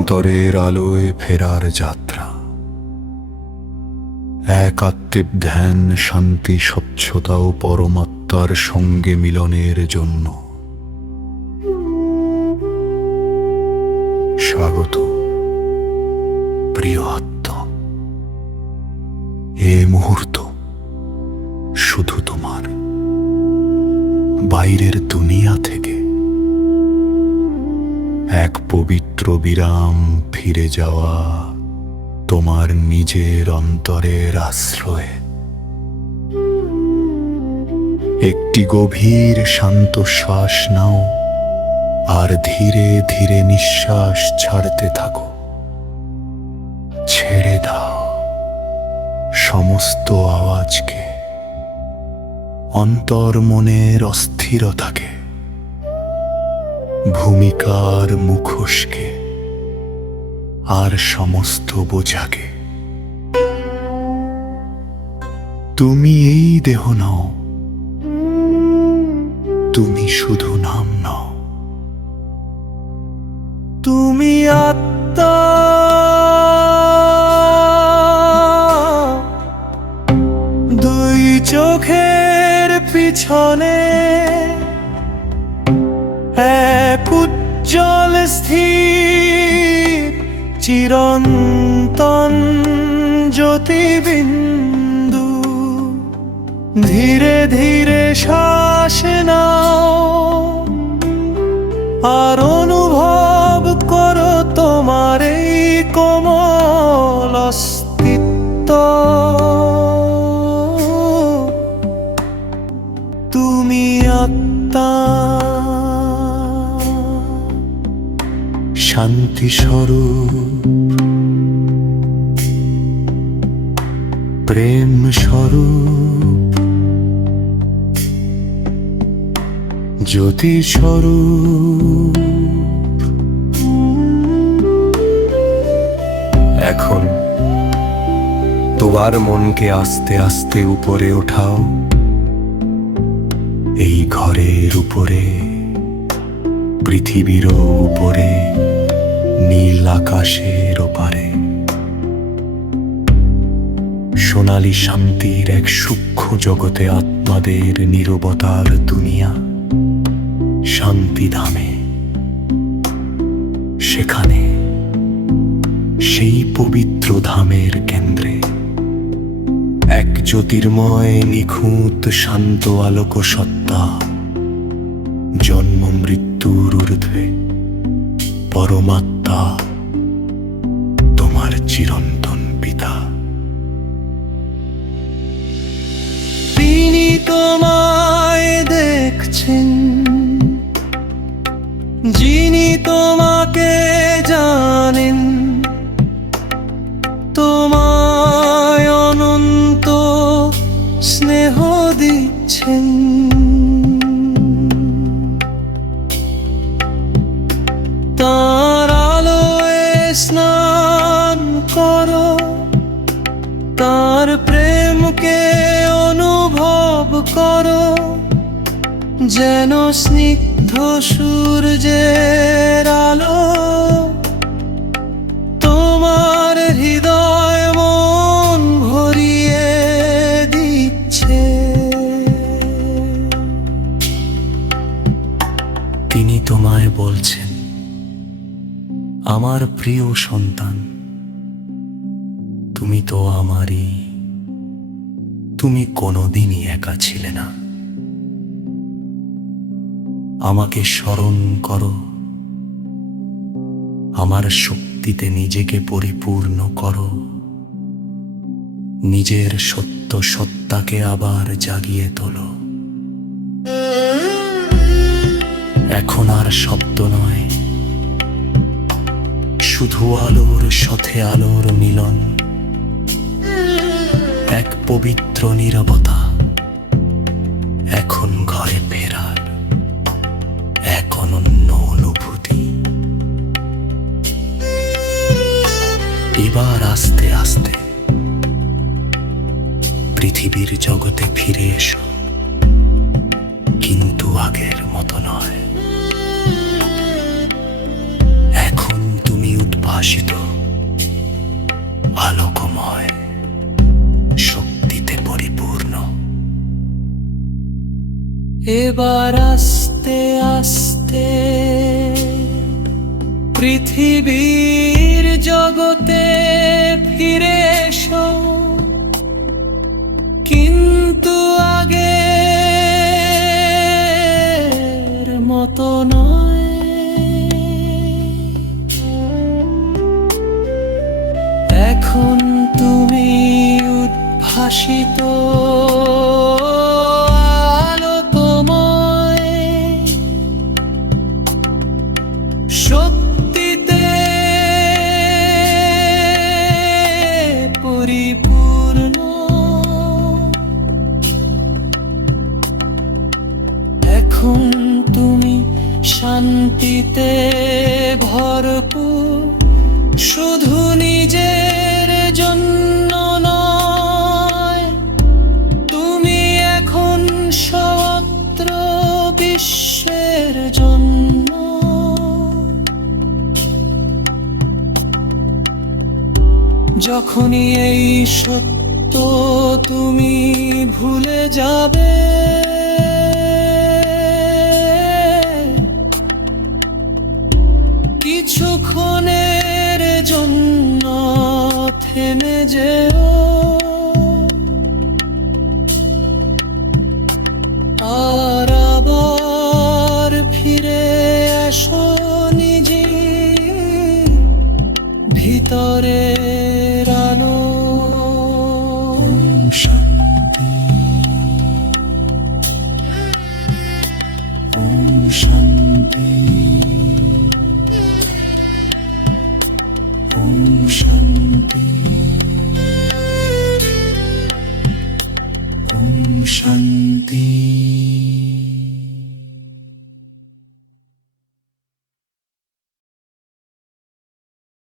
অন্তরের আলোয় ফেরার যাত্রা, এক আত্মিক ধ্যান, শান্তি, স্বচ্ছতা ও পরমাত্মার সঙ্গে মিলনের জন্য। স্বাগত প্রিয় আত্মা। এ মুহূর্ত শুধু তোমার, বাইরের দুনিয়া থেকে এক পবিত্র বিরাম, ফিরে যাওয়া তোমার নিজের অন্তরের আশ্রয়ে। একটি গভীর শান্ত শ্বাস নাও আর ধীরে ধীরে নিঃশ্বাস ছাড়তে থাকো। ছেড়ে দাও সমস্ত আওয়াজকে, অন্তর মনের অস্থিরতাকে, ভূমিকার মুখোশকে আর সমস্ত বোঝাকে। তুমি এই দেহ নও, তুমি শুধু নাম নও। তুমি আত্মা, দুই চোখের পিছনে এক উজ্জ্বল স্থির চিরন্তন জ্যোতিবিন্দু। ধীরে ধীরে শ্বাস নাও আর অনুভব করো তোমার এই কোমল অস্তিত্ব। তুমি আত্মা, শান্তি স্বরূপ, প্রেম স্বরূপ, জ্যোতি স্বরূপ। এখন তোমার মনকে আস্তে আস্তে উপরে ওঠাও। এই ঘরের উপরে, পৃথিবীর উপরে, নীল আকাশের ওপারে সোনালী শান্তির এক সূক্ষ্ম জগতে, আত্মাদের নীরবতার দুনিয়া, শান্তিধামে। সেখানে, সেই পবিত্র ধামের কেন্দ্রে এক জ্যোতির্ময় নিখুঁত শান্ত আলোক সত্তা, জন্ম মৃত্যুর ঊর্ধ্বে পরমাত্মা, তোমার চিরন্তন পিতা। তিনি তোমায় দেখছেন, যিনি তোমাকে জানেন, তোমায় অনন্ত স্নেহ দিচ্ছেন। তাঁর আলোয় স্নান করো, তাঁর প্রেমকে অনুভব করো, যেন স্নিগ্ধ সূর্যের আলো তোমার হৃদয় মন ভরিয়ে দিচ্ছে। তিনি তোমায় বলছেন, আমার প্রিয় সন্তান, তুমি তো আমারই। তুমি কোনোদিনই একা ছিলে না। আমাকে স্মরণ করো, আমার শক্তিতে নিজেকে পরিপূর্ণ করো, নিজের সত্য সত্তাকে আবার জাগিয়ে তোলো। এখন আর শব্দ নয়, শুধু আলোর সাথে আলোর মিলন, এক পবিত্র নীরবতা। এখন ঘরে ফেরার এক অনন্য অনুভূতি। এবার আস্তে আস্তে পৃথিবীর জগতে ফিরে এসো, কিন্তু আগের মতো নয়। এখন তুমি উদ্ভাসিত উদ্ভাসিত, আলোকময়, শক্তিতে পরিপূর্ণ। এবার আস্তে আস্তে পৃথিবীর জগতে ফিরে এসো, কিন্তু আগের মতো নয়। এখন তুমি উদ্ভাসিত, আলোকময়, শক্তিতে পরিপূর্ণ। এখন তুমি শান্তিতে ভরপুর, শুধু নিজের জন্য নয়, তুমি এখন সমগ্র বিশ্বের জন্য। যখনই এই সত্য তুমি ভুলে যাবে, কিছুক্ষণের জন্য থেমে যেও, আর আবার ফিরে এসো নিজের ভিতরের আলো। ওম শান্তি, ওম শান্তি, ওম শান্তি।